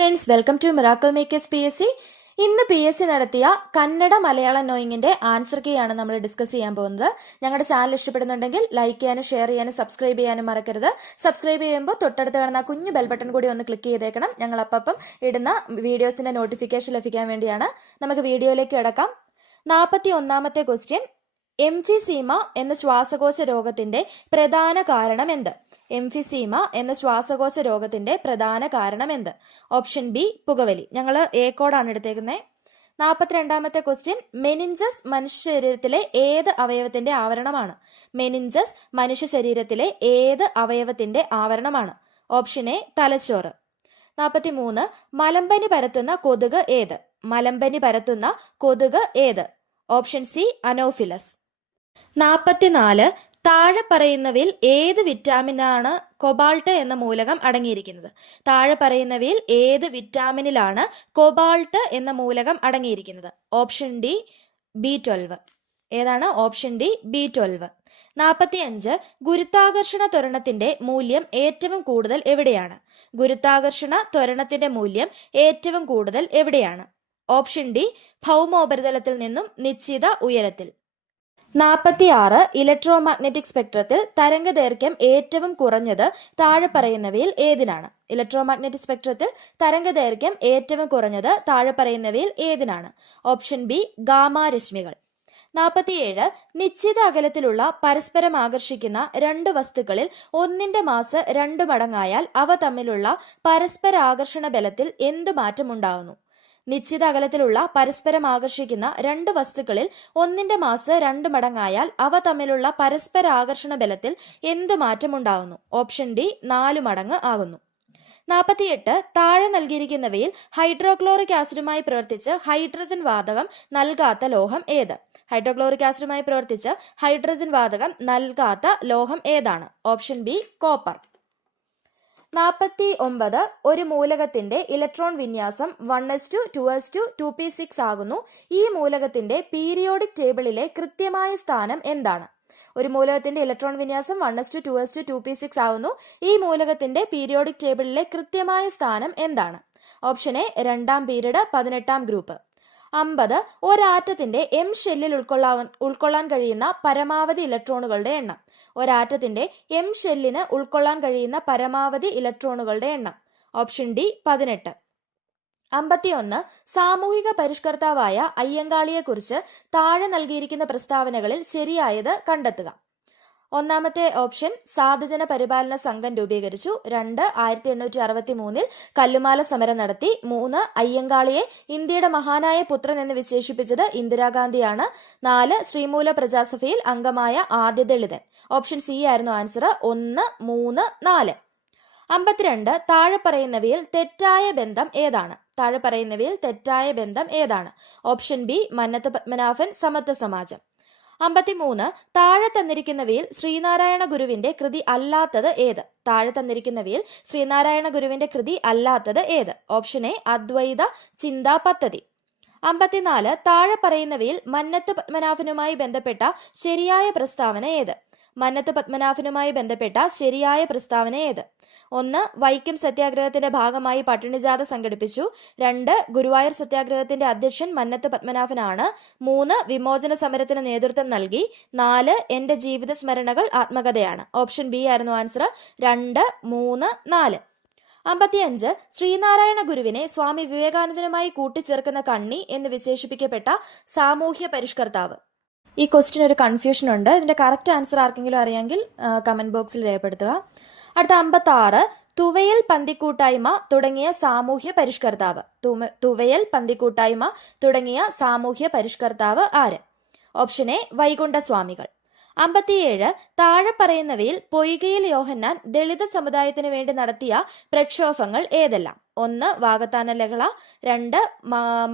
Friends, welcome to miracle makers PSC. ഇന്ന് PSC നടത്തിയ കന്നഡ മലയാളം നോയിങ്ങിന്റെ ആൻസർ കീ ആണ് നമ്മൾ ഡിസ്കസ് ചെയ്യാൻ പോകുന്നത്. ഞങ്ങളുടെ ചാനൽ ഇഷ്ടപ്പെടുന്നുണ്ടെങ്കിൽ ലൈക്ക് ചെയ്യാനും ഷെയർ ചെയ്യാനും സബ്സ്ക്രൈബ് ചെയ്യാനും മറക്കരുത്. സബ്സ്ക്രൈബ് ചെയ്യുമ്പോൾ തൊട്ടടുത്ത് കാണുന്ന കുഞ്ഞു ബെൽ ബട്ടൺ കൂടി ഒന്ന് ക്ലിക്ക് ചെയ്തേക്കണം. ഞങ്ങൾ അപ്പം ഇടുന്ന വീഡിയോസിന്റെ നോട്ടിഫിക്കേഷൻ ലഭിക്കാൻ വേണ്ടിയാണ്. നമുക്ക് വീഡിയോയിലേക്ക് കിടക്കാം. 41ാമത്തെ ക്വസ്റ്റ്യൻ, എംഫിസീമ എന്ന ശ്വാസകോശ രോഗത്തിന്റെ പ്രധാന കാരണം എന്ത്? എംഫിസീമ എന്ന ശ്വാസകോശ രോഗത്തിന്റെ പ്രധാന കാരണം എന്ത്? ഓപ്ഷൻ ബി, പുകവലി. ഞങ്ങൾ എ കോഡാണ് എടുത്തേക്കുന്നത്. 42ാമത്തെ ക്വസ്റ്റ്യൻ, മെനിഞ്ചസ് മനുഷ്യ ശരീരത്തിലെ ഏത് അവയവത്തിന്റെ ആവരണമാണ്? മെനിഞ്ചസ് മനുഷ്യ ശരീരത്തിലെ ഏത് അവയവത്തിന്റെ ആവരണമാണ്? ഓപ്ഷൻ എ, തലച്ചോറ്. 43, മലമ്പനി പരത്തുന്ന കൊതുക് ഏത്? മലമ്പനി പരത്തുന്ന കൊതുക് ഏത്? Option C, anopheles. 44, താഴെ പറയുന്നവയിൽ ഏത് വിറ്റാമിനാണ് കൊബാൾട്ട് എന്ന മൂലകം അടങ്ങിയിരിക്കുന്നത്? താഴെ പറയുന്നവയിൽ ഏത് വിറ്റാമിനിലാണ് കൊബാൾട്ട് എന്ന മൂലകം അടങ്ങിയിരിക്കുന്നത്? Option D, B12. ഏതാണ്? Option D, B12. 45, ഗുരുത്വാകർഷണ ത്വരണത്തിന്റെ മൂല്യം ഏറ്റവും കൂടുതൽ എവിടെയാണ്? ഗുരുത്വാകർഷണ ത്വരണത്തിന്റെ മൂല്യം ഏറ്റവും കൂടുതൽ എവിടെയാണ്? ഓപ്ഷൻ ഡി, ഭൗമോപരിതലത്തിൽ നിന്നും നിശ്ചിത ഉയരത്തിൽ. 46, ഇലക്ട്രോമാഗ്നറ്റിക് സ്പെക്ട്രത്തിൽ തരംഗദൈർഘ്യം ഏറ്റവും കുറഞ്ഞത് താഴെ പറയുന്നവയിൽ ഏതിനാണ്? ഇലക്ട്രോമാഗ്നറ്റിക് സ്പെക്ട്രത്തിൽ തരംഗദൈർഘ്യം ഏറ്റവും കുറഞ്ഞത് താഴെ പറയുന്നവയിൽ ഏതിനാണ്? ഓപ്ഷൻ ബി, ഗാമാ രശ്മികൾ. 47, നിശ്ചിത അകലത്തിലുള്ള പരസ്പരം ആകർഷിക്കുന്ന രണ്ട് വസ്തുക്കളിൽ ഒന്നിന്റെ മാസ് 2 മടങ്ങായാൽ അവ തമ്മിലുള്ള പരസ്പരാകർഷണ ബലത്തിൽ എന്ത് മാറ്റമുണ്ടാകുന്നു? നിശ്ചിത അകലത്തിലുള്ള പരസ്പരം ആകർഷിക്കുന്ന രണ്ട് വസ്തുക്കളിൽ ഒന്നിന്റെ മാസ് 2 മടങ്ങായാൽ അവ തമ്മിലുള്ള പരസ്പരാകർഷണ ബലത്തിൽ എന്ത് മാറ്റമുണ്ടാകുന്നു? ഓപ്ഷൻ ഡി, 4 മടങ്ങ് ആകുന്നു. 48, താഴെ നൽകിയിരിക്കുന്നവയിൽ ഹൈഡ്രോക്ലോറിക് ആസിഡുമായി പ്രവർത്തിച്ച് ഹൈഡ്രജൻ വാതകം നൽകാത്ത ലോഹം ഏത്? ഹൈഡ്രോക്ലോറിക് ആസിഡുമായി പ്രവർത്തിച്ച് ഹൈഡ്രജൻ വാതകം നൽകാത്ത ലോഹം ഏതാണ്? Option B, copper. 49, ഒരു മൂലകത്തിന്റെ ഇലക്ട്രോൺ വിന്യാസം 1s2 2s2 2p6 ആകുന്നു. ഈ മൂലകത്തിന്റെ പീരിയോഡിക് ടേബിളിലെ കൃത്യമായ സ്ഥാനം എന്താണ്? ഒരു മൂലകത്തിന്റെ ഇലക്ട്രോൺ വിന്യാസം 1s2 2s2 2p6 ആകുന്നു. ഈ മൂലകത്തിന്റെ പീരിയോഡിക് ടേബിളിലെ കൃത്യമായ സ്ഥാനം എന്താണ്? Option A, 2ാം period 18ാം group. 50, ഒരാറ്റത്തിന്റെ M ഷെല്ലിൽ ഉൾക്കൊള്ളാൻ കഴിയുന്ന പരമാവധി ഇലക്ട്രോണുകളുടെ എണ്ണം. ഒരാറ്റത്തിന്റെ M ഷെല്ലിന് ഉൾക്കൊള്ളാൻ കഴിയുന്ന പരമാവധി ഇലക്ട്രോണുകളുടെ എണ്ണം. Option D, 18. 51, സാമൂഹിക പരിഷ്കർത്താവായ അയ്യങ്കാളിയെക്കുറിച്ച് താഴെ നൽകിയിരിക്കുന്ന പ്രസ്താവനകളിൽ ശരിയായത് കണ്ടെത്തുക. ഒന്നാമത്തെ ഓപ്ഷൻ, സാധുജന പരിപാലന സംഘം രൂപീകരിച്ചു. 2, 1863 കല്ലുമാല സമരം നടത്തി. 3, അയ്യങ്കാളിയെ ഇന്ത്യയുടെ മഹാനായ പുത്രൻ എന്ന് വിശേഷിപ്പിച്ചത് ഇന്ദിരാഗാന്ധിയാണ്. 4, ശ്രീമൂല പ്രജാസഭയിൽ അംഗമായ ആദ്യ ദളിതൻ. ഓപ്ഷൻ സി ആയിരുന്നു ആൻസർ. 1, 3, 4. 52, താഴെ പറയുന്നവയിൽ തെറ്റായ ബന്ധം ഏതാണ്? താഴെ പറയുന്നവയിൽ തെറ്റായ ബന്ധം ഏതാണ്? ഓപ്ഷൻ ബി, മന്നത്ത് പത്മനാഭൻ സമത്വ സമാജം. 53, താഴെ തന്നിരിക്കുന്നവയിൽ ശ്രീനാരായണ ഗുരുവിന്റെ കൃതി അല്ലാത്തത് ഏത്? താഴെ തന്നിരിക്കുന്നവയിൽ ശ്രീനാരായണ ഗുരുവിന്റെ കൃതി അല്ലാത്തത് ഏത്? ഓപ്ഷൻ എ, അദ്വൈത ചിന്താ പദ്ധതി. 54, താഴെ പറയുന്നവയിൽ മന്നത്ത് പത്മനാഭനുമായി ബന്ധപ്പെട്ട ശരിയായ പ്രസ്താവന ഏത്? മന്നത്ത് പത്മനാഭനുമായി ബന്ധപ്പെട്ട ശരിയായ പ്രസ്താവന ഏത്? 1, വൈക്കം സത്യാഗ്രഹത്തിന്റെ ഭാഗമായി പട്ടിണിജാഥ സംഘടിപ്പിച്ചു. 2, ഗുരുവായൂർ സത്യാഗ്രഹത്തിന്റെ അധ്യക്ഷൻ മന്നത്ത് പത്മനാഭനാണ്. 3, വിമോചന സമരത്തിന് നേതൃത്വം നൽകി. 4, എന്റെ ജീവിത സ്മരണകൾ ആത്മകഥയാണ്. ഓപ്ഷൻ ബി ആയിരുന്നു ആൻസർ. 2, 3, 4. 55, ശ്രീനാരായണ ഗുരുവിനെ സ്വാമി വിവേകാനന്ദനുമായി കൂട്ടിച്ചേർക്കുന്ന കണ്ണി എന്ന് വിശേഷിപ്പിക്കപ്പെട്ട സാമൂഹ്യ പരിഷ്കർത്താവ്. ഈ ക്വസ്റ്റ്യൻ ഒരു കൺഫ്യൂഷൻ ഉണ്ട്. ഇതിന്റെ കറക്റ്റ് ആൻസർ ആർക്കെങ്കിലും അറിയാമെങ്കിൽ കമന്റ് ബോക്സിൽ രേഖപ്പെടുത്തുക. അടുത്ത 56, തുവയൽ പന്തിക്കൂട്ടായ്മ തുടങ്ങിയ സാമൂഹ്യ പരിഷ്കർത്താവ്. തുവയൽ പന്തിക്കൂട്ടായ്മ തുടങ്ങിയ സാമൂഹ്യ പരിഷ്കർത്താവ് ആര്? Option A, വൈകുണ്ഠസ്വാമികൾ. 57, താഴെ പറയുന്നവയിൽ പൊയ്കയിൽ യോഹന്നാൻ ദളിത് സമുദായത്തിന് വേണ്ടി നടത്തിയ പ്രക്ഷോഭങ്ങൾ ഏതെല്ലാം? 1, വാകത്താന ലഹള. 2,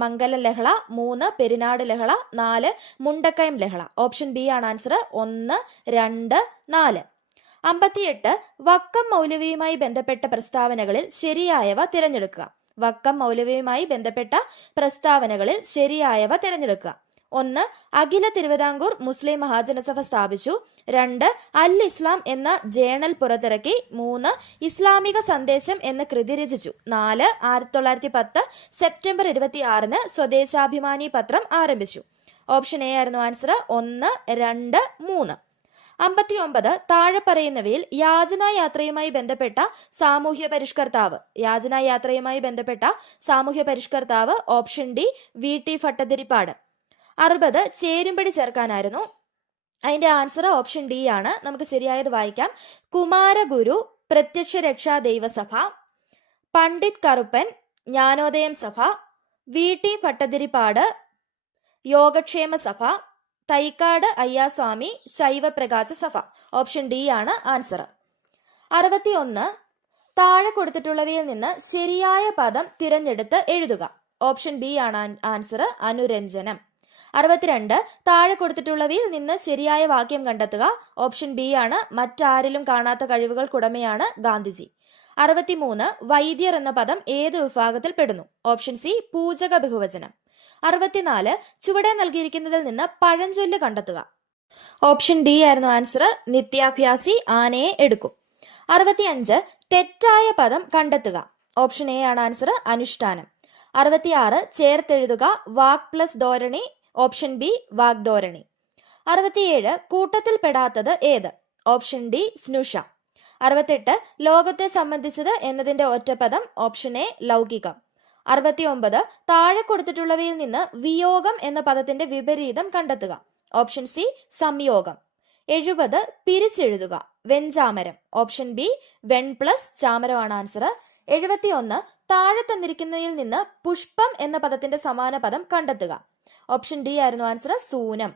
മംഗല ലഹള. 3, പെരിനാട് ലഹള. 4, മുണ്ടക്കയം ലഹള. ഓപ്ഷൻ ബി ആണ് ആൻസർ. 1, 2, 4. 58, വക്കം മൗലവിയുമായി ബന്ധപ്പെട്ട പ്രസ്താവനകളിൽ ശരിയായവ തിരഞ്ഞെടുക്കുക. വക്കം മൗലവിയുമായി ബന്ധപ്പെട്ട പ്രസ്താവനകളിൽ ശരിയായവ തിരഞ്ഞെടുക്കുക. ഒന്ന്, അഖില തിരുവിതാംകൂർ മുസ്ലിം മഹാജനസഭ സ്ഥാപിച്ചു. 2, അൽ ഇസ്ലാം എന്ന ജേണൽ പുറത്തിറക്കി. 3, ഇസ്ലാമിക സന്ദേശം എന്ന കൃതി രചിച്ചു. 4, 1910 സെപ്റ്റംബർ 26 സ്വദേശാഭിമാനി പത്രം ആരംഭിച്ചു. ഓപ്ഷൻ എ ആയിരുന്നു ആൻസർ. 1, 2, 3. 59 താഴെ പറയുന്നവയിൽ യാചനായാത്രയുമായി ബന്ധപ്പെട്ട സാമൂഹ്യ പരിഷ്കർത്താവ് ഓപ്ഷൻ ഡി VT ഭട്ടതിരിപ്പാട്. 60 ചേരുംപടി ചേർക്കാനായിരുന്നു. അതിന്റെ ആൻസർ ഓപ്ഷൻ ഡി ആണ്. നമുക്ക് ശരിയായത് വായിക്കാം. കുമാരഗുരു പ്രത്യക്ഷ രക്ഷാ ദൈവസഭ, പണ്ഡിറ്റ് കറുപ്പൻ ജ്ഞാനോദയം സഭ, VT ഭട്ടതിരിപ്പാട് യോഗക്ഷേമ സഭ, തൈക്കാട് അയ്യാസ്വാമി ശൈവപ്രകാശ സഭ. ഓപ്ഷൻ ഡി ആണ് ആൻസർ. 61 താഴെ കൊടുത്തിട്ടുള്ളവയിൽ നിന്ന് ശരിയായ പദം തിരഞ്ഞെടുത്ത് എഴുതുക. ഓപ്ഷൻ ബി ആണ് ആൻസർ. അനുരഞ്ജനം. 62 താഴെ കൊടുത്തിട്ടുള്ളവയിൽ നിന്ന് ശരിയായ വാക്യം കണ്ടെത്തുക. ഓപ്ഷൻ ബി ആണ്. മറ്റാരിലും കാണാത്ത കഴിവുകൾക്കുടമയാണ് ഗാന്ധിജി. 63 വൈദ്യർ എന്ന പദം ഏത് വിഭാഗത്തിൽ പെടുന്നു? ഓപ്ഷൻ സി പൂജക ബഹുവചനം. 64 ചുവടെ നൽകിയിരിക്കുന്നതിൽ നിന്ന് പഴഞ്ചൊല്ല് കണ്ടെത്തുക. ഓപ്ഷൻ ഡി ആയിരുന്നു ആൻസർ. നിത്യാഭ്യാസി ആനയെ എടുക്കും. 65 തെറ്റായ പദം കണ്ടെത്തുക. ഓപ്ഷൻ എ ആണ് ആൻസർ. അനുഷ്ഠാനം. 66 ചേർത്തെഴുതുക. വാക് പ്ലസ് ധോരണി. ഓപ്ഷൻ ബി വാഗ്ധോരണി. 67 കൂട്ടത്തിൽ പെടാത്തത് ഏത്? Option D സ്നുഷ. 68 ലോകത്തെ സംബന്ധിച്ചത് എന്നതിന്റെ ഒറ്റപ്പദം. Option A ലൗകികം. 69 താഴെ കൊടുത്തിട്ടുള്ളവയിൽ നിന്ന് വിയോഗം എന്ന പദത്തിന്റെ വിപരീതം കണ്ടെത്തുക. ഓപ്ഷൻ സി സംയോഗം. 70 പിരിച്ചെഴുതുക. വെഞ്ചാമരം. ഓപ്ഷൻ ബി വെൺ പ്ലസ് ചാമരമാണ് ആൻസർ. 71 താഴെ തന്നിരിക്കുന്നതിൽ നിന്ന് പുഷ്പം എന്ന പദത്തിന്റെ സമാന പദം കണ്ടെത്തുക. ഓപ്ഷൻ ഡി ആയിരുന്നു ആൻസർ. സൂനം.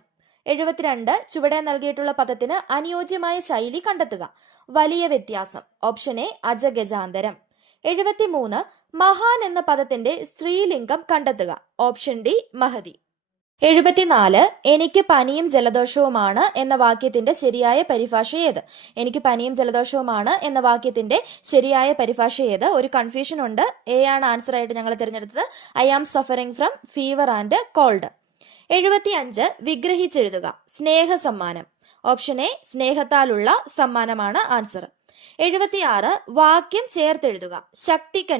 72 ചുവടെ നൽകിയിട്ടുള്ള പദത്തിന് അനുയോജ്യമായ ശൈലി കണ്ടെത്തുക. വലിയ വ്യത്യാസം. ഓപ്ഷൻ എ അജഗജാന്തരം. 73 മഹാൻ എന്ന പദത്തിന്റെ സ്ത്രീലിംഗം കണ്ടെത്തുക. ഓപ്ഷൻ ഡി മഹതി. 74 എനിക്ക് പനിയും ജലദോഷവുമാണ് എന്ന വാക്യത്തിന്റെ ശരിയായ പരിഭാഷ ഏത്? എനിക്ക് പനിയും ജലദോഷവുമാണ് എന്ന വാക്യത്തിന്റെ ശരിയായ പരിഭാഷ ഏത്? ഒരു കൺഫ്യൂഷൻ ഉണ്ട്. എ ആണ് ആൻസർ ആയിട്ട് ഞങ്ങൾ തിരഞ്ഞെടുത്തത്. I am suffering from fever and cold. 75 വിഗ്രഹിച്ചെഴുതുക. സ്നേഹസമ്മാനം. ഓപ്ഷൻ എ സ്നേഹത്താലുള്ള സമ്മാനമാണ് ആൻസർ. 76 വാക്യം ചേർത്തെഴുതുക. ശക്തിക്ക്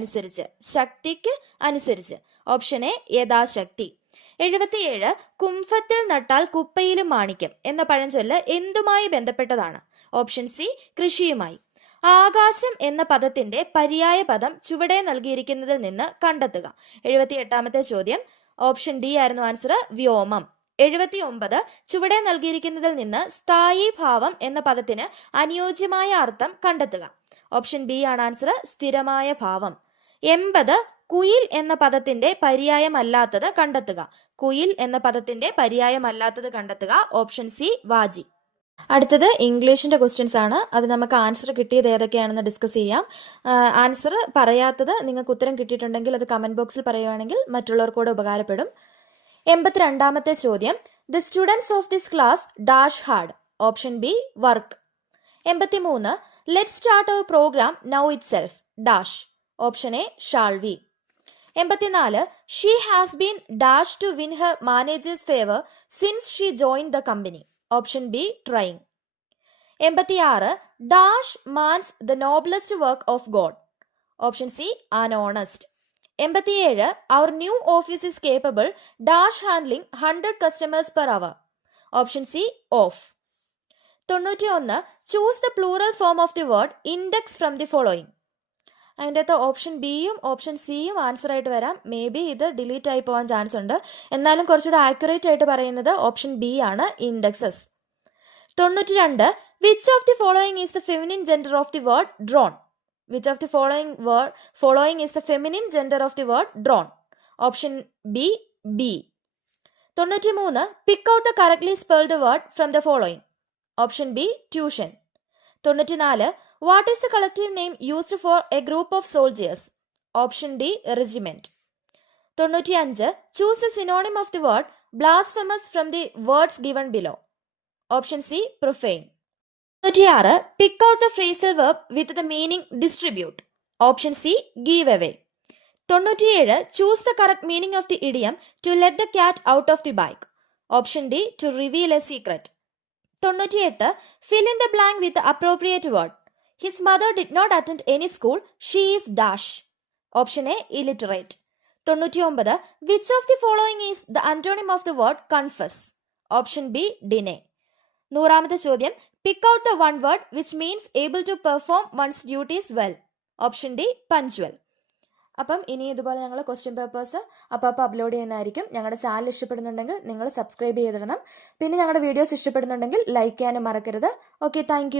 അനുസരിച്ച്. Option A യഥാശക്തി. 77 കുംഭത്തിൽ നട്ടാൽ കുപ്പയിലും മാണിക്യം എന്ന പഴഞ്ചൊല്ല് എന്തുമായി ബന്ധപ്പെട്ടതാണ്? ഓപ്ഷൻ സി കൃഷിയുമായി. ആകാശം എന്ന പദത്തിന്റെ പര്യായ പദം ചുവടെ നൽകിയിരിക്കുന്നതിൽ നിന്ന് കണ്ടെത്തുക. 78ാമത്തെ ചോദ്യം. ഓപ്ഷൻ ഡി ആയിരുന്നു ആൻസർ. വ്യോമം. 79 ചുവടെ നൽകിയിരിക്കുന്നതിൽ നിന്ന് സ്ഥായി ഭാവം എന്ന പദത്തിന് അനുയോജ്യമായ അർത്ഥം കണ്ടെത്തുക. ഓപ്ഷൻ ബി ആണ് ആൻസർ. സ്ഥിരമായ ഭാവം. 80 കുയിൽ എന്ന പദത്തിന്റെ പര്യായമല്ലാത്തത് കണ്ടെത്തുക. കുയിൽ എന്ന പദത്തിന്റെ പര്യായമല്ലാത്തത് കണ്ടെത്തുക. ഓപ്ഷൻ സി വാജി. അടുത്തത് ഇംഗ്ലീഷിന്റെ ക്വസ്റ്റ്യൻസ് ആണ്. അത് നമുക്ക് ആൻസർ കിട്ടിയത് ഏതൊക്കെയാണെന്ന് ഡിസ്കസ് ചെയ്യാം. ആൻസർ പറയാത്തത് നിങ്ങൾക്ക് ഉത്തരം കിട്ടിയിട്ടുണ്ടെങ്കിൽ അത് കമന്റ് ബോക്സിൽ പറയുകയാണെങ്കിൽ മറ്റുള്ളവർക്കൂടെ ഉപകാരപ്പെടും. 82ാമത്തെ ചോദ്യം. The students of this class dash hard. Option B work. 83 let start our programme now itself dash. Option A shall we. 84 she has been dash to win her managers favour since she joined the company. Option B trying. 86 dash man's the noblest work of God. Option C an honest. 87 our new office is capable dash handling 100 customers per hour. Option C of. 91 choose the plural form of the word index from the following. അതിൻ്റെ അകത്ത് option ബിയും option സിയും answer ആയിട്ട് വരാം. May be ഇത് delete ആയി പോകാൻ chance ഉണ്ട്. എന്നാലും കുറച്ചുകൂടെ ആക്യുറേറ്റ് ആയിട്ട് പറയുന്നത് ഓപ്ഷൻ ബി ആണ്, indexes. 92 which of the following is the feminine gender of the word drone. Which of the following is the feminine gender of the word drawn? Option B, B. 93 pick out the correctly spelled word from the following. Option B, tuition. 94 what is the collective name used for a group of soldiers? Option D, regiment. 95 choose a synonym of the word blasphemous from the words given below. Option C, profane. 96 pick out the phrasal verb with the meaning distribute. Option C, give away. 97 choose the correct meaning of the idiom to let the cat out of the bag. Option D to reveal A secret. 98. Fill in the blank with the appropriate word. His mother did not attend any school. She is dash. Option A, illiterate. 99. Which of the following is the antonym of the word confess? Option B, deny. 100ാമത്തെ ചോദ്യം, pick out the one word which means able to perform one's duties well. Option D, punctual. അപ്പം ഇനി ഇതുപോലെ ഞങ്ങൾ question papers അപ്പോൾ upload ചെയ്യുന്നതായിരിക്കും. ഞങ്ങളുടെ channel ഇഷ്ടപ്പെടുന്നുണ്ടെങ്കിൽ നിങ്ങൾ സബ്സ്ക്രൈബ് ചെയ്തിടണം. പിന്നെ ഞങ്ങളുടെ വീഡിയോസ് ഇഷ്ടപ്പെടുന്നുണ്ടെങ്കിൽ ലൈക്ക് ചെയ്യാനും മറക്കരുത്. Okay, thank